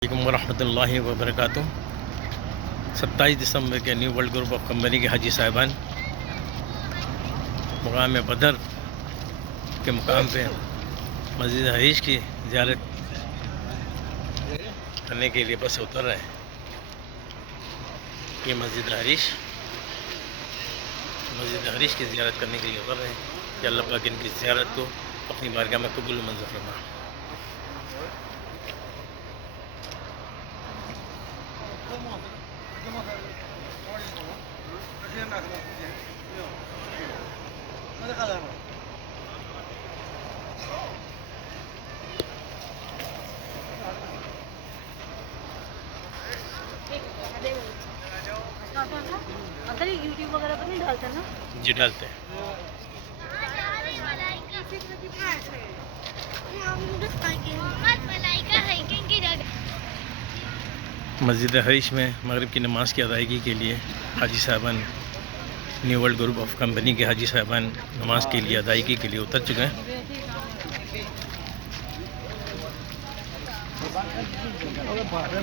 अलैकुम वरहमतुल्लाहि वबरकातुह। 27 दिसंबर के new world group of company के हाजी साहिबान मुकाम बदर के मुकाम पे मस्जिद हरीश की ज़ियारत करने के लिए बस उतर रहे हैं। ये मस्जिद हरीश की ज़ियारत करने के लिए उतर रहे हैं कि अल्लाह पाक इनकी ज़ियारत को अपनी बारगाह में कबूल मंजूर फरमाए। अंकल ये यूट्यूब वगैरह पर नहीं डालते ना? जी डालते हैं। मस्जिद हरीश में मगरिब की नमाज़ की अदायगी के लिए हाजी साहबान new world group of company के हाजी साहबान नमाज के लिए अदायगी के लिए उतर चुके हैं।